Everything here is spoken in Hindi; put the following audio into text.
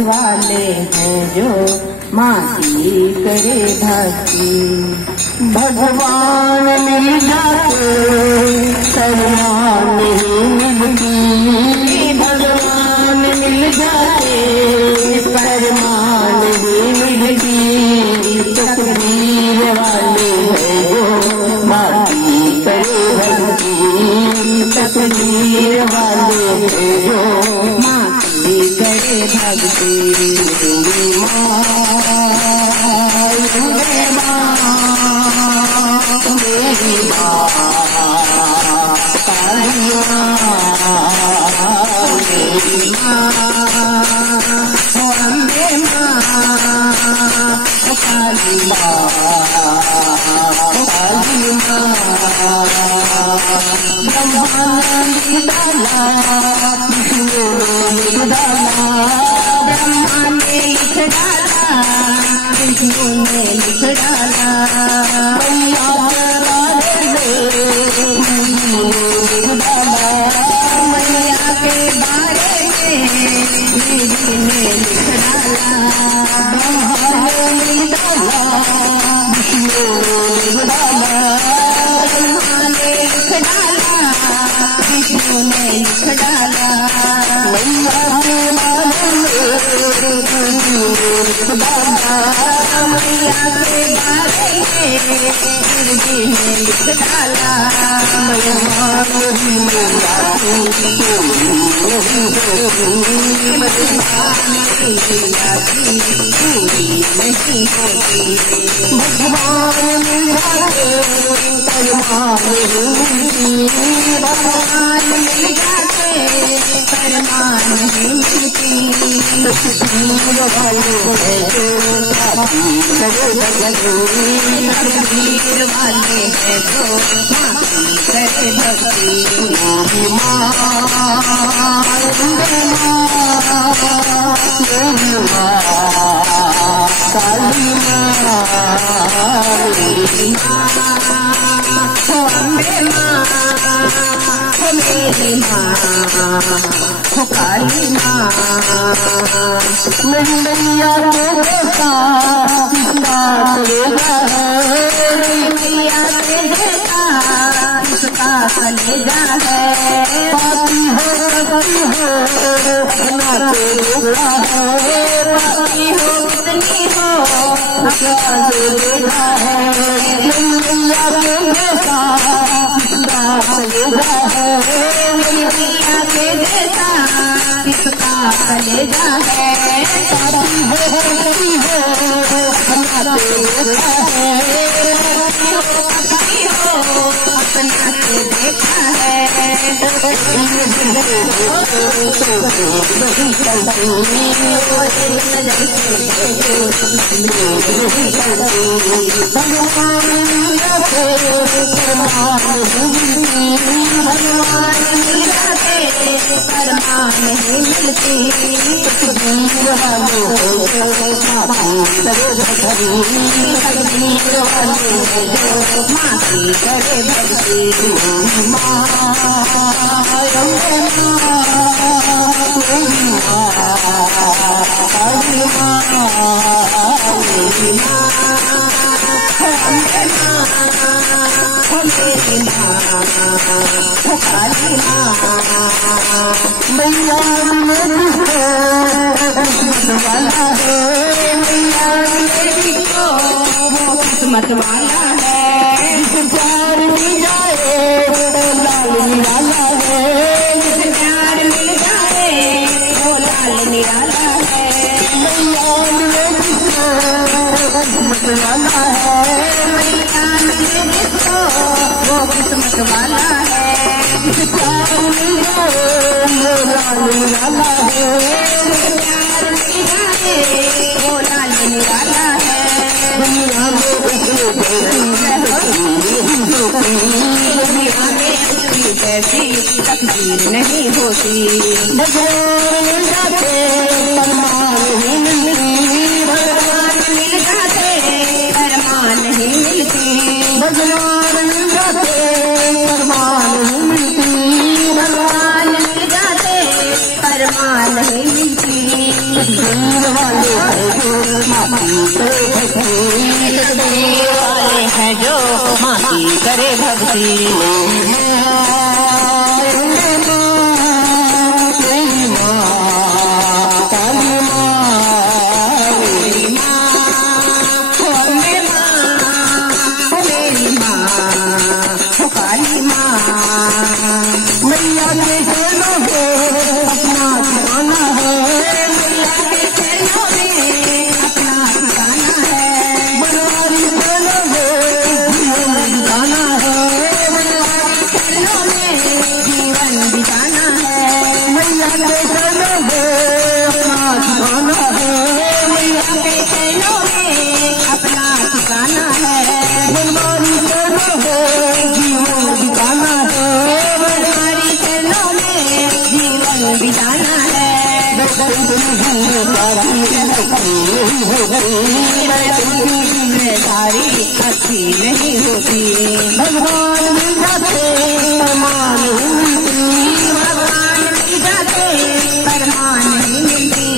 वाले हैं जो माँ की करे भक्ति। भगवान मिल जाते सरमान नहीं मिलती। भगवान मिल जाते सरमान नहीं मिलती। तकदीर वाले हैं जो माँ की करे भक्ति। तकदीर वाले हैं जो माँ की करे भक्ति। मेरी माँ काली माँ, मेरी माँ अम्बे माँ काली माँ, काली माँ। ब्रह्मा ने डाला विष्णु ने डाला। ब्रह्मा ने लिख डाला विष्णु ने लिख डाला। मैया मैया के बारे में दीदी ने लिख डाला। ब्रह्मा ने डाला विष्णु ने डाला। ब्रह्मा ने लिख डाला विष्णु ने लिख डाला। मैया के बारे में दीदी ने लिख डाला। मैया के बारे में दीदी ने लिख डाला। भगवान मिल जाते सरमान मिल जाते सरमान नहीं मिलती। तकदीर वाले हैं जो करे भक्ति। तकदीर वाले हैं जो माँ की करे भक्ति। मेरी माँ मेरी माँ काली माँ, मेरी माँ अम्बे माँ मेरी माँ काली माँ। नहीं मैया के जैसा किसका कलेजा है। मैया के जैसा इसका कलेजा है। पापी हो रखी हो अपना तेरा है। पापी हो कितनी हो अपना तेरा है। मैया के जैसा किसका कलेजा है। मैया के जैसा इसका कलेजा है। पापी हो रखी हो अपना तेरा है। अपना से देखा है। भगवान मिल जाते सरमान नहीं मिलती। तकदीर वाले माँ की करे भक्ति। माँ अम्बे माँ मेरी माँ काली माँ, मेरी माँ अम्बे माँ मेरी माँ काली माँ। मैया मेरी को किस्मत वाला है। मैया मेरी को वो किस्मत वाला है। जिस प्यार मिल जाए वो लाल निराला है। जिस प्यार मिल जाए वो लाल निराला है। मैया मेरी को किस्मत वाला है। मैया मिले जिसको वो किस्मत वाला है। जिस प्यार मिल जाए वो लाल निराला है। प्यार मिल जाए वो लाल निराला है। दुनिया में ऐसी तकदीर नहीं होती। भगवान मिल जाते सरमान नहीं मिलती। भगवान मिल जाते सरमान नहीं मिलती। भगवान मिल जाते सरमान नहीं मिलती। भगवान मिल जाते सरमान नहीं मिलती। तकदीर वाले हैं जो माफी करे भक्ति, तकदीर वाले हैं जो माफी करे भक्ति। मैया के चरणों में अपना ठिकाना है, मैया के चरणों में अपना ठिकाना है, बनवारी चरणों में जीवन बिताना है, बनवारी चरणों में जीवन बिताना है, मैया के चरणों में अपना ठिकाना है, मैया के चरणों में अपना ठिकाना है, बनवारी चरणों में जीवन बिताना है, बनवारी चरणों में जीवन बिताना है। जिम्मेदारी अच्छी नहीं होती, भगवान मिल जाते परमान नहीं मिलती, भगवान मिल जाते परमान नहीं मिलती।